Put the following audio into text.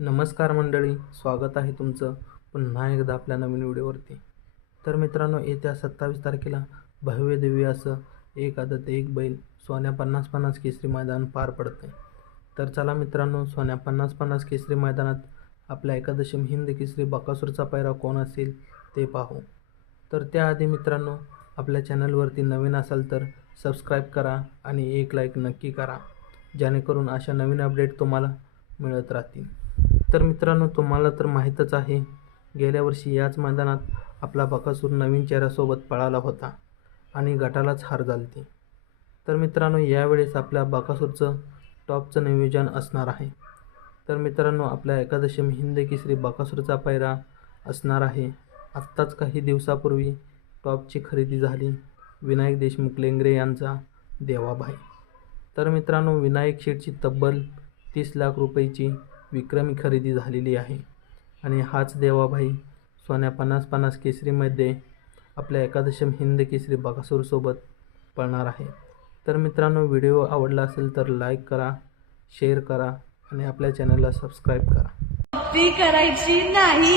नमस्कार मंडळी स्वागत आहे तुमचं पुन्हा एकदा आपल्या नवीन व्हिडिओवरती. तर मित्रांनो येत्या सत्तावीस तारखेला भव्य दिव्य असं एक आदत एक बैल सोन्या पन्नास पन्नास केसरी मैदान पार पडतं आहे तर चला मित्रांनो सोन्या पन्नास पन्नास केसरी मैदानात आपल्या एकादशी हिंद केसरी बकासूरचा पायरा कोण असेल ते पाहू. तर त्याआधी मित्रांनो आपल्या चॅनलवरती नवीन असाल तर सबस्क्राईब करा आणि एक लाईक नक्की करा जेणेकरून अशा नवीन अपडेट तुम्हाला मिळत राहतील. तर मित्रांनो तुम्हाला तर माहीतच आहे गेल्या वर्षी याच मैदानात आपला बकासूर नवीन चेहऱ्यासोबत पळाला होता आणि गटालाच हार झालती. तर मित्रांनो यावेळेस आपल्या बकासूरचं टॉपचं नियोजन असणार आहे. तर मित्रांनो आपल्या एकादशी हिंद केसरी बकासूरचा पैरा असणार आहे. आत्ताच काही दिवसापूर्वी टॉपची खरेदी झाली विनायक देशमुख लेंगरे यांचा देवाभाई. तर मित्रांनो विनायक शेठची तब्बल तीस लाख रुपयेची विक्रमी खरेदी झालेली आहे. आणि हाच देवाभाई सोन्या पन्नास पन्नास केसरीमध्ये आपल्या एकादशम हिंद केसरी बकासूरसोबत पळणार आहे. तर मित्रांनो व्हिडिओ आवडला असेल तर लाईक करा शेअर करा आणि आपल्या चॅनलला सबस्क्राईब करा. करायची नाही.